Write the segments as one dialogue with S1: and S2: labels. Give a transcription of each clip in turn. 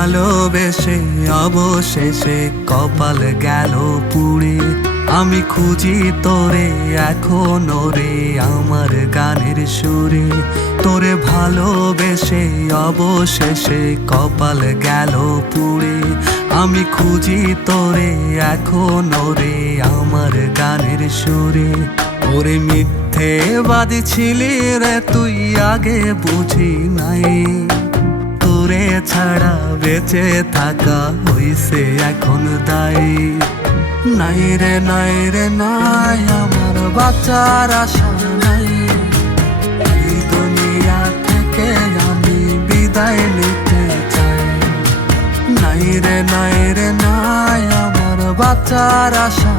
S1: ভালোবেসে অবশেষে কপাল গেল পুড়ে। আমি খুঁজি তোরে এখনও রে আমার গানের সুরে। তোরে ভালোবেসে অবশেষে কপাল গেল পুড়ে। আমি খুঁজি তোরে এখনও রে আমার গানের সুরে। ওরে মিথ্যে বাদি ছিলি রে তুই আগে বুঝি নাই। তোরে ছাড়া বেঁচে থাকা হইছে এখন দায়ী। নাই রে নাই রে, নাই, আমার বাচ্চার আশা নাই। এই দুনিয়া থেকে আমি বিদায় নিতে চাই। নাই রে নাই রে, নাই, আমার বাচ্চার আশা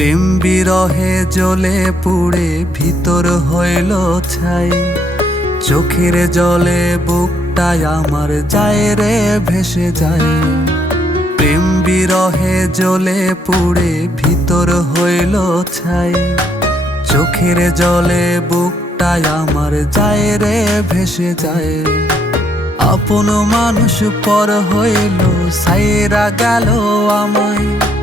S1: প্রেম বিরহে জ্বলে পুড়ে ভিতর হইল ছাই। চোখের জলে বুকটাই আমার যায় রে ভেসে যায়। প্রেম বিরহে জ্বলে পুড়ে ভিতর হইল ছাই। চোখের জলে বুকটাই আমার যায় রে ভেসে যায়। আপন মানুষ পর হইল, সাইরা গেল আমায়।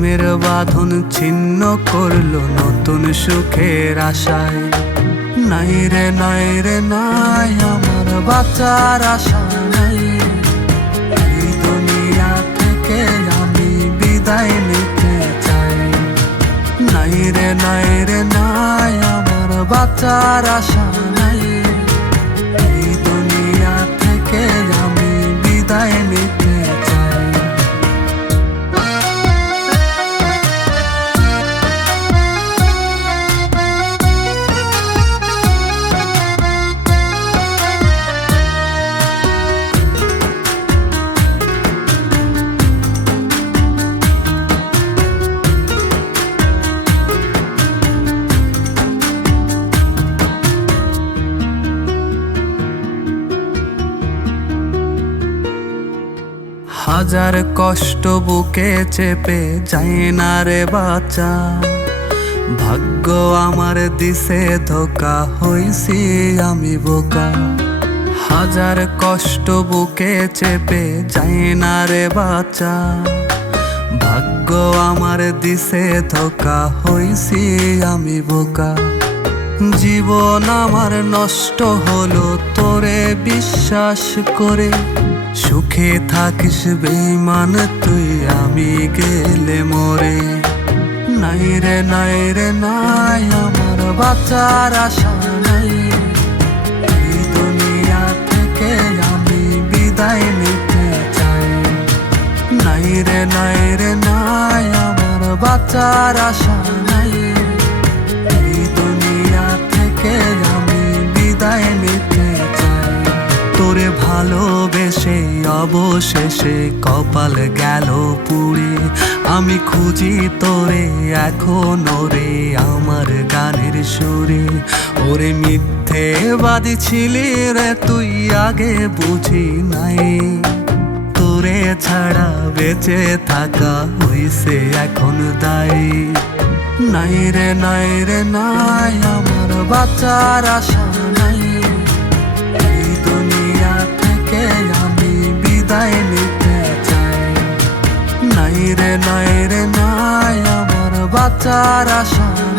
S1: প্রেমের বাঁধন ছিন্ন করল নতুন সুখের আশায়। নাই রে নাই রে, নাই আমার বাচ্চার আশা নাই। এই দুনিয়া থেকে আমি বিদায় নিতে চাই। নাই রে নাই রে, নাই আমার বাচ্চার আশা হাজার কষ্ট বুকে চেপে যায় না রে বাচ্চা ভাগ্য আমার দিশে ধোকা হইছি আমি বোকা। হাজার কষ্ট বুকে চেপে যায় না রে বাচ্চা ভাগ্য আমার দিশে ধোকা হইছি আমি বোকা। জীবন আমার নষ্ট হলো, তোরে বিশ্বাস করে সুখে থাকিস বেমান তুই, আমি গেলে মরে। নাই রে নাই রে, নাই, আমার বাচ্চার আশা নাই। এই দুনিয়া থেকে আমি বিদায় নিতে চাই। নাই রে নাই রে, নাই, আমার বাচ্চার আশা অবশেষে কপাল গেল পুড়ে। আমি খুঁজি তোরে, এখনও রে, আমার গানের সুরে। ওরে মিথ্যে বাদি ছিলি রে, তুই আগে বুঝি নাই। তোরে ছাড়া বেঁচে থাকা হইছে এখন দায়ী। নাই রে নাই রে, নাই, আমার বাচ্চার আশা বিদায় নিতে চাই। নাই রে নাই রে নাই আমার বাচ্চার আশা।